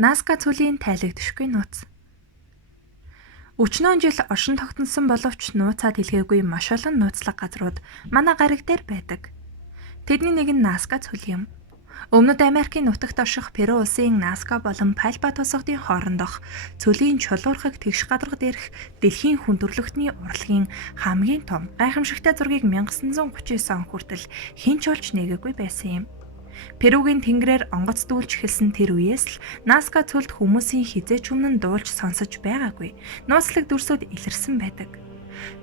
Назка цүлийн тайлагдшгүй нууц. Өчнөө жил оршин тогтносон боловч нууцаад хэлгээгүй маш олон нууцлаг газрууд манай гариг дээр байдаг. Тэдний нэг нь Назка цүл юм. Өмнөд Америкийн нутагт орших Перу улсын Назка болон Пальба тусгадын хоорондох цөлийн чулуурхаг тэгш гадарга дээрх дэлхийн хүндрэлтний урлагийн хамгийн том гайхамшигтай зургийг 1939 он хүртэл хэн ч олж нээгээгүй байсан юм. Перугийн тэнгэрээр онгоц дүүлж эхэлсэн тэр үеэс л Назка цүлд хүмүүсийн хизээч өмнө дуулж сонсож байгаагүй нууцлаг дүрсүүд илэрсэн байдаг.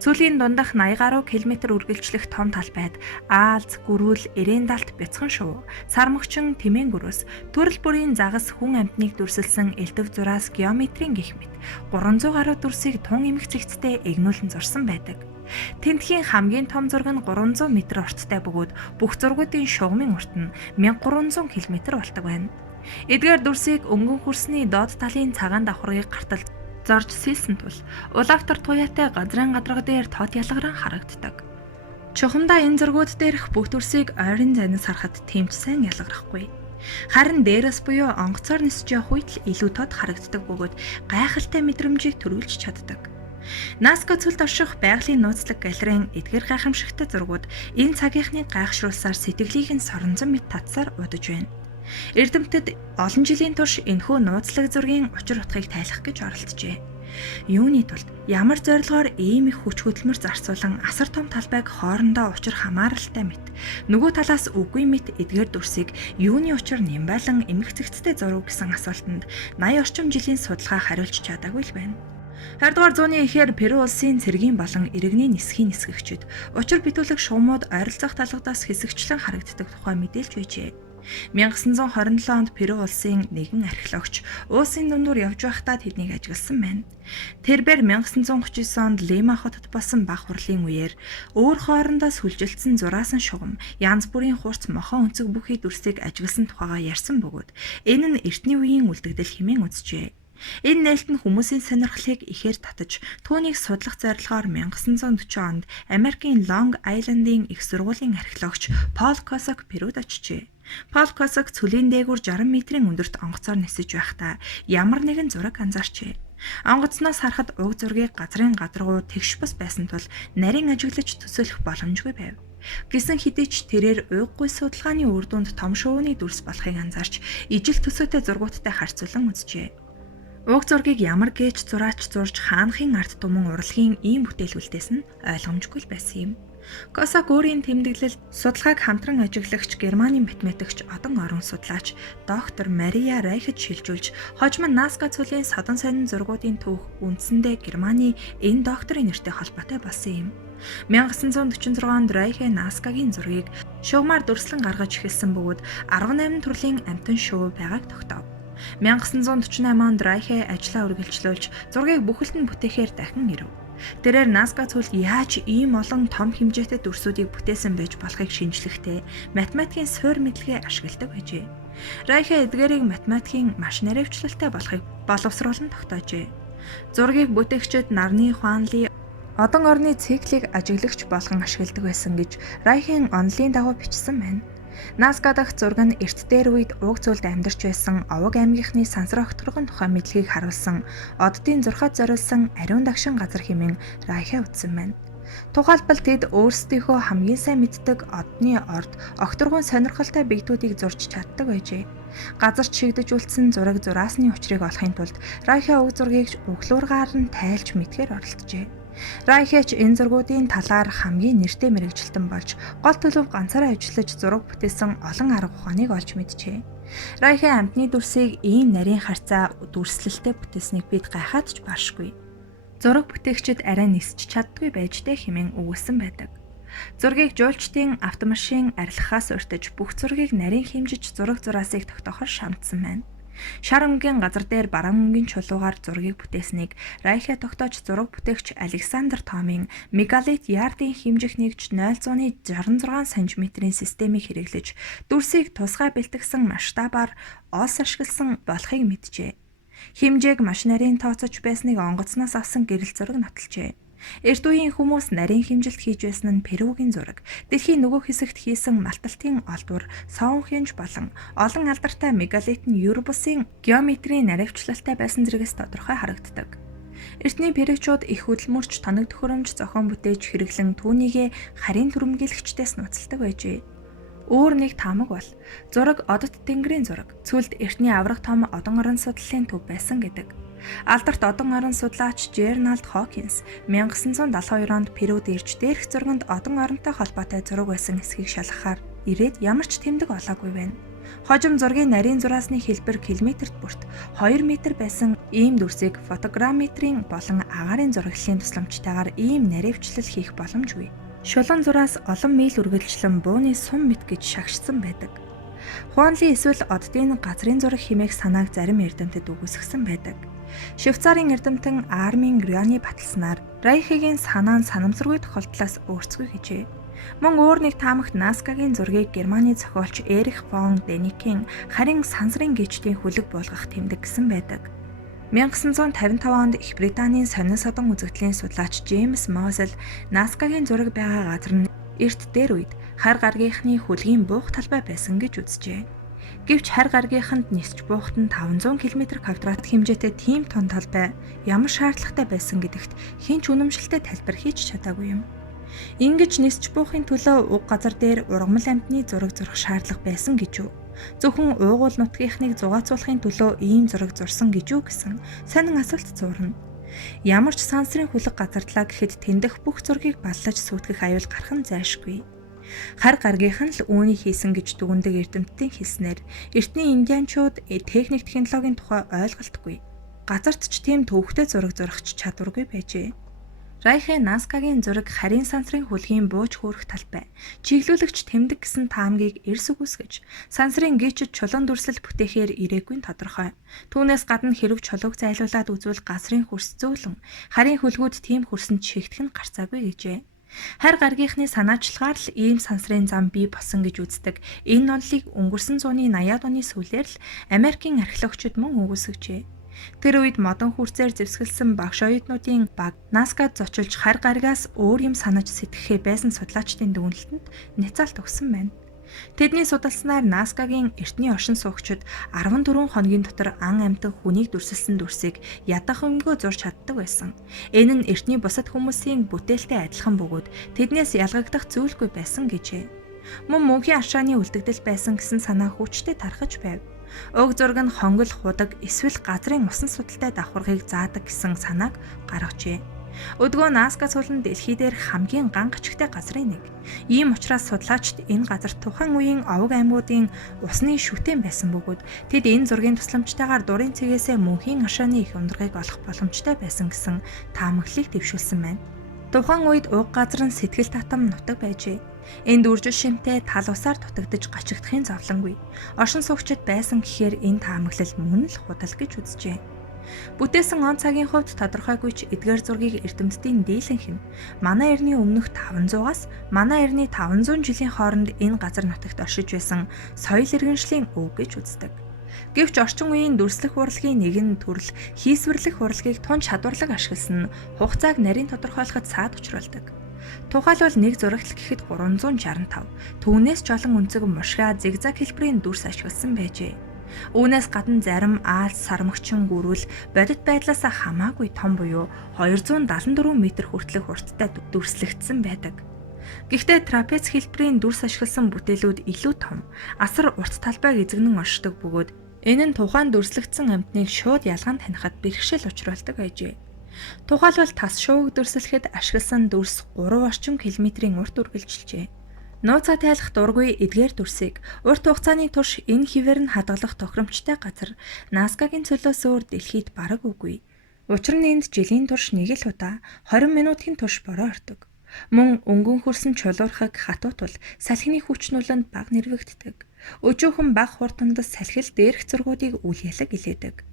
Цүлийн дундах 80 гаруй км үргэлжлэх том талбайд Аалз, Гүрүүл, Эрэндалт, Бяцхан шувуу, Сармөгчин, Тэмээн гүрээс төрөл бүрийн загас хүн амьтныг дүрсэлсэн элдв зураас геометрийн гэх мэт 300 гаруй дүрсийг тун эмх зэгцтэй эгнүүлэн зурсан байдаг. Тэнтхийн хамгийн том зураг нь 300 м урттай бөгөөд бүх зургуудын шугамын урт нь 1300 км болдог байна. Эдгээр дүрсийг өнгөн хүрсний доод талын цагаан давхаргыг гартал зорж сэлсэн тул улаавтар туяатай газрын гадарга дээр тод ялгаран харагддаг. Чухамдаа энэ зургууд дээрх бүх дүрсийг ойрын зайнаас харахад тэмч сайн ялгарахгүй. Харин дээрээс буюу онгоцоор нисэж явах үед л илүү тод харагддаг бөгөөд гайхалтай мэдрэмжийг төрүүлж чаддаг. Назка цүлд орших байгалийн нууцлаг галерейн эдгээр гайхамшигтай зургууд энэ цагийнхныг гайхшруулсаар сэтгэлийг нь соронзон мэт татсаар удаж байна. Эрдэмтэд олон жилийн турш энэхүү нууцлаг зургийн учир утгыг тайлах гэж оролджээ. Юуны тулд ямар зорилгоор ийм их хүч хөдөлмөр зарцуулан асар том талбайг хоорондоо учир хамааралтай мэт нөгөө талаас үгүй мэт эдгээр дүрсийг юуны учир нямбайлан эмх цэгцтэй зураг гэсэн асуултанд 80 орчим жилийн судалгаа хариулж чадаагүй л байна. 20 дугаар зууны эхээр Перу улсын цэргийн болон иргэний нисхийн нисгэгчид учир битүүлэг шугамуд ойролцох талгадаас хэсэгчлэн харагддаг тухай мэдээлж байжээ. 1927 онд Перу улсын нэгэн археологч уусын дундуур явж байхдаа тэднийг ажигласан байна. Тэрбээр 1939 онд Лима хотод болсон баг хурлын үеэр өөр хоорондоо сүлжилтсэн зураасан шугам, янз бүрийн хурц мохон өнцөг бүхий дүрсийг ажигласан тухайга ярьсан бөгөөд энэ нь эртний үеийн үлдэгдэл хэмээн үзжээ. Энэ нээлт нь хүмүүсийн сонирхлыг ихээр татаж түүнийг судлах зорилгоор 1940 онд Америкийн Лонг Айландын их сургуулийн археологч Пол Косок Перуд очжээ. Пол Косок цөлийн дээгүүр 60 м-ийн өндөрт онгоцоор нисэж байхдаа ямар нэгэн зураг анзаарчээ. Онгоцноос харахад уг зургийг газрын гадаргуу тэгш бус байсан тул нарийн ажиглаж төсөөлөх боломжгүй байв. Гэсэн хэдий ч тэрээр уйггүй судалгааны үр дүнд том шувууны дүрс болохыг анзаарч ижил төсөөтэй зургуудтай харьцуулан үзжээ. Уг зургийг ямар гээч зураач зурж хаанхын арт түмэн урлагийн ийм бүтээлүүлдээс нь ойлгомжгүй л байсан юм. Косок өөрийн тэмдэглэлд судалгааг хамтран ажиглагч Германы математикч одон орон судлаач доктор Мария Райхет шилжүүлж хожим нь Назка цүлийн садан сонин зургуудын түүх үндсэндээ Германы энэ докторын нэртэй холбоотой болсон юм. 1946 онд Райхе Назкагийн зургийг шугамар дүрслэн гаргаж эхэлсэн бөгөөд 18 төрлийн амтан шувуу байгааг тогтоов. 1948 онд Райхе ажлаа үргэлжлүүлж зургийг бүхэлд нь бүтээхээр дахин ирэв. Тэрээр Назка цүлд яаж ийм олон том хэмжээтэй дүрсүүдийг бүтээсэн байж болохыг шинжлэхдээ математикийн суур мэдлэгээ ашигладаг байжээ. Райхе эдгээрийг математикийн маш наривчлалтай болохыг боловсруулан тогтоожээ. Зургийг бүтээгчид нарны хуанли одон орны циклийг ажиглагч болгон ашигладаг байсан гэж Райхен онолын дагуу бичсэн байна. Назка дахь зураг нь эрт дээр үед уг цүлд амьдарч байсан Овог аймгийнхны сансар огторгон тухай мэдлэгийг харуулсан оддын зурхад зориулсан ариун дагшин газар хэмээн Райхе үзсэн байна. Тухайлбал тэд өөрсдийнхөө хамгийн сайн мэддэг одны орд огторгон сонирхолтой биетүүдийг зурж чаддаг байжээ. Газарч шигдэж үлдсэн зураг зураасны учрыг олохын тулд Райхе уг зургийг углуургаар нь тайлж мэдгээр оролцжээ. Райхеч энэ зургуудын талаар хамгийн нэртэй мэрэгжилтэн болж гол төлөв ганцаараа ажиллаж зураг бүтээсэн олон арга ухааныг олж мэджээ. Райхе амтны дүрсийг ийм нарийн харьцаа дүрслэлтэй бүтээснийг бид гайхаад ч баршгүй. Зураг бүтээгчид арай нисч чаддгүй байжтэй хэмээн өгүүлсэн байдаг. Зургийг жуулчдын автомашин арилгахаас урьдчилж бүх зургийг нарийн хэмжиж зураг зураасыг тогтоохоор шаардсан байна. Шар өнгийн газар дээр бараан өнгийн чулуугаар зургийг бүтээснийг Райхе тогтоож зураг бүтээгч Александр Томын мегалит ярдын хэмжих нэгж 0.66 см-ийн системийг хэрэглэж дүрсийг тусгай бэлтгэсэн масштабаар ос ашигласан болохыг мэджээ. Хэмжээг маш нарийн тооцож байсныг онгоцноос авсан гэрэл зураг нотолжээ. Эрт үеийн хүмүүс нарийн хэмжилт хийж байсан нь Перугийн зураг, дэлхийн нөгөө хэсэгт хийсэн малталтын олдвор, соонхинж болон олон алдартай мегалит нь Юрбусын геометрийн наривчлалтай байсан зэрэгс тодорхой харагддаг. Эртний перучууд их хөдөлмөрч тоног төхөөрөмж зохион бүтээж хэрэглэн түүнийгээ харийн түрэмгийлэгчдээс нуцалдаг байжээ. Өөр нэг таамаг бол зураг одод тэнгэрийн зураг, цүлд эртний аврах том одон орон судлалын төв байсан гэдэг. Алдарт одон орон судлаач Жернальд Хокинс 1972 онд Перуд ирж дээрх зурганд одон оронтой холбоотой зураг байсан эсхийг шалгахаар ирээд ямар ч тэмдэг олоогүй байна. Хожим зургийн нарийн зураасны хэлбэр километрт бүрт 2 м байсан ийм дүрсийг фотограмметрийн болон агаарын зураглалын тусламжтайгаар ийм наривчлал хийх боломжгүй. Шулуун зураас олон миль үргэлжлэн бууны сум мэт гэж шагшсан байдаг. Хуанли эсвэл оддын газрын зураг хэмээх санааг зарим эрдэмтэд үгүйсгэсэн байдаг. Швейцарын эрдэмтэн Армин Гряни баталснаар Райхигийн санаа нь санамсаргүй тохиолдлоос өөрсгөө гэжээ. Мөн өөр нэг таамагт Наскагийн зургийг Германы зохиолч Эрих фон Деникийн харин сансрын гिचтийн хүлэг буулгах тэмдэг гэсэн байдаг. 1955 онд Их Британийн сонин содон үзэгдлийн судлаач Джеймс Мосел Наскагийн зураг байгаа газар нь эрт дээр үед хар гаргийнхны хүлгийн буух талбай байсан гэж үзжээ. Гэвч хар гаргийнханд нисч буухад нь 500 км² хэмжээтэй тийм тун талбай ямар шаардлагатай байсан гэдэгт хэн ч үнэмшилтэй тайлбар хийж чадаагүй юм. Ингэж нисч буухын төлөө уг газар дээр ургамал амьтны зураг зурах шаардлага байсан гэж үү? Зөвхөн уугуул нутгийнхныг зугаацуулахын төлөө ийм зураг зурсан гэж үү гэсэн сонин асуулт зуурна. Ямар ч сансрын хүлэг газарлаа гэхэд тэндх бүх зургийг баллаж сүйтгэх аюул гарах нь зайлшгүй. Хар гаргийнхан л үүнийг хийсэн гэж дүгндэг эрдэмтдийн хэлснээр эртний индианчууд техник технологийн тухай ойлголтгүй. Газарт ч тийм төвөгтэй зураг зурахч чадваргүй байжээ. Райхи Наскагийн зураг харийн сансрын хүлгийн бууж хөөрөх талбай, чиглүүлэгч тэмдэг гэсэн таамгийг эрс үгүйсгэж, сансрын гिचд чулуун дүрслэл бүтээхээр ирээгүй нь тодорхой. Түүнээс гадна хэрв чулууг зайлуулад үзвэл газрын хөрс зөөлөн, харийн хөлгүүд тийм хөрсөнд шигдэх нь гарцаагүй гэжээ. Хар гаргийнхны санаачлагаар л ийм сансрын зам бий болсон гэж үздэг. Энэ ноллыг өнгөрсөн зууны 80-аад оны сүүлээр л Америкийн археологчид мөн үгүйсгэжээ. Тэр үед модон хүрцээр зэвсгэлсэн багш оюутнуудын баг Наскад зочилж хар гаргаас өөр юм санаж сэтгэхээ байсан судлаачдын дүгнэлтэнд няцаалт өгсөн байна. Тэдний судалснаар Наскагийн эртний оршин суугчид 14 хоногийн дотор ан амьтан хүнийг дүрсэлсэн дүрсийг ядах өмгөө зурж чаддаг байсан. Энэ нь эртний бусад хүмүүсийн бүтээлтэй адилхан бөгөөд тэднээс ялгагдах зүйлгүй байсан гэжээ. Мөн мөнхийн аршааны үлдэгдэл байсан гэсэн санаа хүчтэй тархаж байв. Уг зураг нь хонгол худаг эсвэл газрын усан судалтай давхаргыг заадаг гэсэн санааг гаргажээ. Өдгөө Наска цул нь дэлхий дээр хамгийн гангачигтай газрын нэг. Ийм учраас судлаачид энэ газар тухайн үеийн овог аймагуудын усны шүтэн байсан бөгөөд тэд энэ зургийн тусламжтайгаар дурын цэгээсээ мөнхийн аршааны их ундрагыг олох боломжтой байсан гэсэн таамаглалыг дэвшүүлсэн байна. Тухайн үед уг газар нь сэтгэл татам нутаг байжээ. Энд үржил шимтэй тал усаар дутагдж гачигдахын зовлонгүй. Оршин суугчид байсан гэхээр энэ таамаглал мөн л худал гэж үзжээ. Бүтээсэн он цагийн хувьд тодорхойгүй ч эдгээр зургийг эрдэмтдийн дийлэнх нь манай эртний өмнөх 500-аас манай эртний 500 жилийн хооронд энэ газар нутагт оршиж байсан соёл иргэншлийн өв гэж үздэг. Гэвч орчин үеийн дүрслэх урлагийн нэгэн төрөл хийсвэрлэх урлагийг тун чадварлаг ашигласан нь хугацааг нарийн тодорхойлоход саад учруулдаг. Тухайлбал нэг зурагт гэхэд 365, түүнээс ч олон өнцөг мушгаа зигзаг хэлбэрийн дүрс ашигласан байжээ. Үүнээс гадна зарим аалс сармагчин гүрвэл бодит байдлаас хамаагүй том буюу 274 м хүртэлх урттай дүрслэгдсэн байдаг. Гэхдээ трапез хэлбэрийн дүрс ашигласан бүтээлүүд илүү том, асар урт талбайг эзэгнэн оршдог бөгөөд энэ нь тухайн дүрслэгдсэн амьтныг шууд ялгаан танихад бэрхшээл учруулдаг байжээ. Тухайлбал тас шууг дүрслэхэд ашигласан дүрс 3 орчим километрийн урт үргэлжилжээ. Нууцаа тайлах дургүй эдгээр дүрсийг урт хугацааны турш энэ хിവэр нь хадгалах тохиромжтой газар Наскагийн цөлөөс өөр дэлхийд бараг үгүй. Учир нь энд жилийн турш нэг л удаа 20 минутын турш бороо ордог. Мөн өнгөн хөрсөн чулуурхаг хатуутвал салхины хүчнүүлэнд баг нэрвэгддэг. Өчүүхэн баг хурдандас салхил дээрх зургуудыг үл ялаг илээдэг.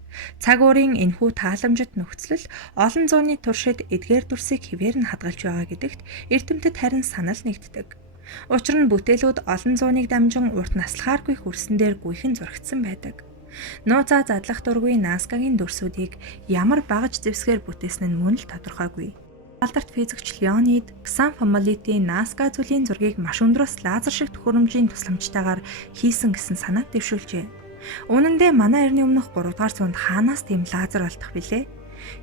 Цаг уурын энэхүү тааламжит нөхцөл олон зууны туршид эдгээр дүрсийг хിവэр нь хадгалж байгаа гэдэгт эрдэмтэд харин санал нэгддэг. Учир нь бүтээлүүд олон зууныг дамжин урт наслахааргүй хөрсөн дээр гүйхэн зурагдсан байдаг. Нууцаа задлах дургүй Наскагийн дүрсүүдийг ямар багаж зэвсгээр бүтээсэн нь мөн л тодорхойгүй. Алдарт физикч Леонид Ксанфомолитийн Назка зүйлийн зургийг маш өндрөөс лазер шиг төхөөрөмжийн тусламжтайгаар хийсэн гэсэн санааг дэвшүүлжээ. Үнэн дээр манай эртний өмнөх 3 дугаар зуунд хаанаас тийм лазер олдох билээ?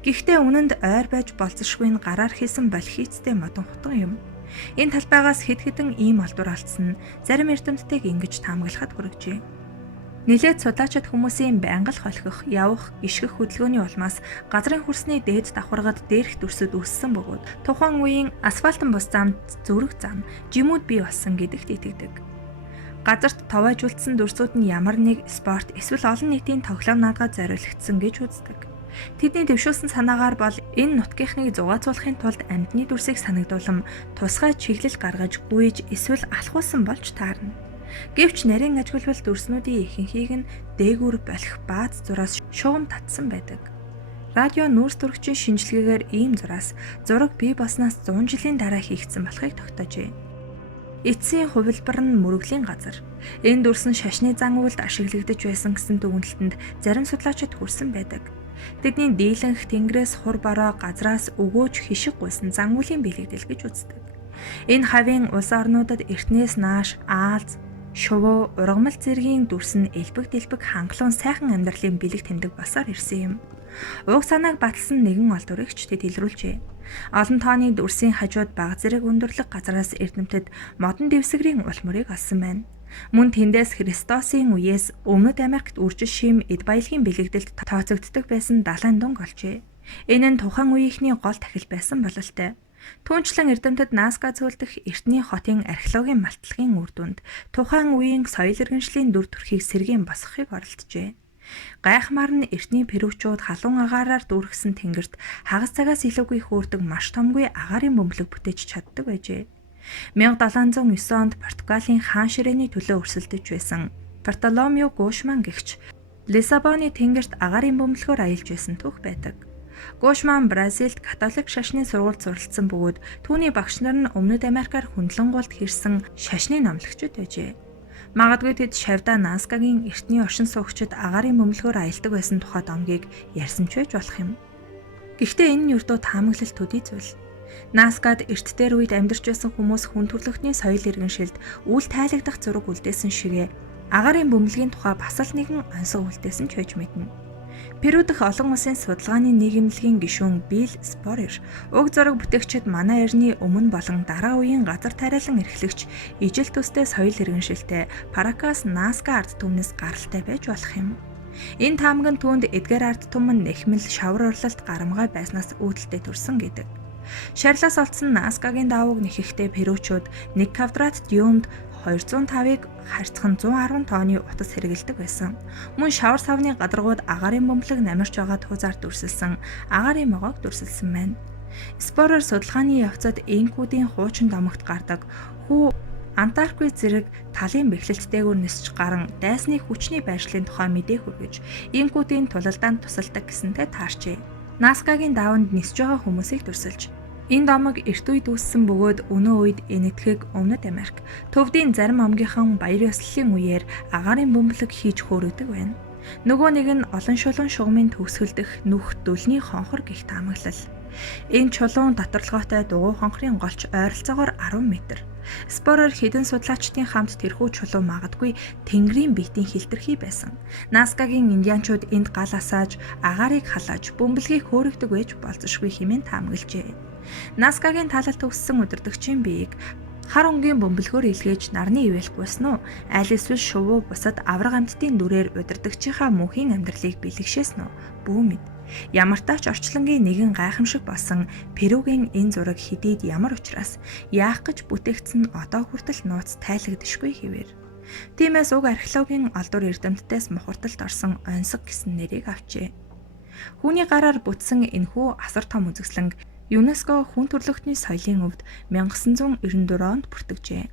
Гэхдээ үнэнд ойр байж болцсошгүй нь гараар хийсэн болхийцтэй модон хутан юм. Энэ талбайгаас хэд хэдэн ийм олдвор алдсан нь зарим эрдэмтдийг ингэж таамаглахад хүргэжээ. Нилээд судлаачид хүмүүсийн байнга л холхих, явах, гიშгэх хөдөлгөөний улмаас газрын хөрсний дээд давхаргад дээрх дүрсэд үссэн бөгөөд тухайн үеийн асфальтан бус замд зүрх зам, жимүүд бий болсон гэдэгт итгэдэг. Газарт товойжуулсан дүрсүүд нь ямар нэг спорт эсвэл олон нийтийн тоглоом наадгад зориулагдсан гэж үздэг. Тэдний дэвшүүлсэн санаагаар бол энэ нутгийнхныг зугаацуулахын тулд амьтны дүрсийг санагдуулан тусгай чиглэл гаргаж гүйж эсвэл алхуулсан болж таарна. Гэвч нарийн ажиглал дүрснүүдийн ихэнхийг нь дээгүүр болох бааз зураас шугам татсан байдаг. Радио нүүрс зурагчийн шинжилгээгээр ийм зураг бий болсноос 100 жилийн дараа хийгдсэн болохыг тогтоожээ. Эцсийн хувилбар нь мөрөглийн газар. Энэ дүрс нь шашны зан үйлд ашиглагдаж байсан гэсэн дүгнэлтэнд зарим судлаачид хүрсэн байдаг. Тэдний дийлэнх тэнгэрээс хур бороо газраас өгөөж хишиг гуйсан зан үйлийн бэлэгдэл гэж үздэг. Энэ хавийн улс орнуудад эртнээс нааш Аалз, шувуу, ургамал зэргийн дүрс нь элбэг дэлбэг хангалуун сайхан амьдралын бэлэг тэмдэг болсоор ирсэн юм. Уг санааг баталсан нэгэн олдворыг ч тэд илрүүлжээ. Олон тооны дүрсийн хажууд бага зэрэг өндөрлөг газараас эрдэмтэд модон дэвсгэрийн улмөрийг олсон байна. Мөн тэндээс Христосын үеэс Өмнөд Америкт үржил шим эд баялагын бэлэгдэлд тооцогддог байсан далайн дунг олжээ. Энэ нь тухайн үеийнхний гол тахил байсан бололтой. Түүнчлэн эрдэмтэд Назка цөөлдөх эртний хотын археологийн малтлагын үр дүнд тухайн үеийн соёл иргэншлийн дүр төрхийг сэргээн босгохыг оролджээ. Гайхмаар нь эртний перучууд халуун агаараар дүүргэсэн тэнгэрт хагас цагаас илүүгүй хөөрдөг маш томгүй агаарын бөмбөлөг бүтээж чаддаг байжээ. 1709 онд Португалийн хаан ширээний төлөө өрсөлдөж байсан Бартоломео Гушман гэгч Лиссабоны тэнгэрт агаарын бөмбөлгөөр аялж байсан түүх байдаг. Гушман Бразилд католик шашны сургуульд суралцсан бөгөөд түүний багш нар нь Өмнөд Америкаар хөндлөн гуйлд хэрсэн шашны номлогчид байжээ. Магадгүй тэд Шавда Назкагийн эртний оршин суугчид агаарын бөмбөлгөөр аялдаг байсан тухай домгийг ярьсан ч байж болох юм. Гэхдээ энэ нь ердөө таамаглалт төдий зүйл. Назкад эрт дээр үед амьдарч байсан хүмүүс хүн төрөлхтний соёл иргэншилд үл тайлагдах зураг үлдээсэн шигэ агаарын бөмбөлгийн тухай бас л нэгэн онцгой үлдээсэн ч байж мэднэ. Перу дахь олон улсын судалгааны нийгэмлэгийн гишүүн Билл Спорер уг зураг бүтээгчид манай эртний өмнө болон дараа үеийн газар тариалан эрхлэгч ижил төстэй соёл иргэншилтэй Паракас Назка ард түмнээс гаралтай байж болох юм. Энэ таамаг нь түүнд эдгээр ард түмэн нэхмэл шавар урлалт гарамгай байснаас үүдэлтэй төрсөн гэдэг. Шарлаас олдсон Назкагийн давууг нэхэхдээ перучууд нэг квадрат дюймд 205-ыг харьцах нь 110 тонны утас хэрэгэлдэг байсан. Мөн шавар савны гадаргууд агаарын бөмбөлөг намирч байгаа тузаар дүрсэлсэн агаарын могоог дүрсэлсэн байна. Спорер судалгааны явцад инкүүдийн хуучин домогт гардаг хүү Антарктик зэрэг талын бэхлэлттэйгээр нисч гарan дайсны хүчний байршлын тухай мэдээ хүргэж инкүүдийн тулалдаанд тусалдаг гэсэнтэй таарчээ. Назкагийн даванд нисж байгаа хүмүүсийг дүрсэлж энэ домог эрт үед үүссэн бөгөөд өнөө үед энэтхэг Өмнөд Америк төвдийн зарим омгийнхан баяр ёслолын үеэр агаарын бөмбөлөг хийж хөөрөгдөг байна. Нөгөө нэг нь олон шулуун шугамын төгсгөлдөх нүх дөлний хонхор гэх таамаглал. Энэ чулуун доторлогоотой дугуй хонхрын голч ойролцоогоор 10 м. Спорер хэдэн судлаачдын хамт тэрхүү чулуу магадгүй тэнгэрийн биетийн хилтерхий байсан. Назкагийн индианчууд энд гал асааж, агаарыг халааж, бөмбөлгийг хөөрөгдөг байж болзошгүй хэмээн таамаглажээ. Назкагийн таалал төгссөн удирдагчийн биеийг хар өнгийн бөмбөлгөөр илгээж нарны ивэлх бусан уу? Аль эсвэл шувуу бусад авраг амьтдын дүрээр удирдагчийнхаа мөнхийн амьдралыг бэлэгшээсэн үү? Бүү мэд. Ямар тач орчлонгийн нэгэн гайхамшиг болсон Перугийн энэ зураг хэдийд ямар учраас яах гэж бүтээгдсэн одоо хүртэл нууц тайлагдшгүй хэвээр. Тиймээс уг археологийн олдвор эрдэмтдээс мухарталд орсон онцог гэсэн нэрийг авчээ. Хүний гараар бүтсэн энэхүү асар том үзэсгэлэнг ЮНЕСКО хүн төрөлхтний соёлын өвд 1994 онд бүртгэжээ.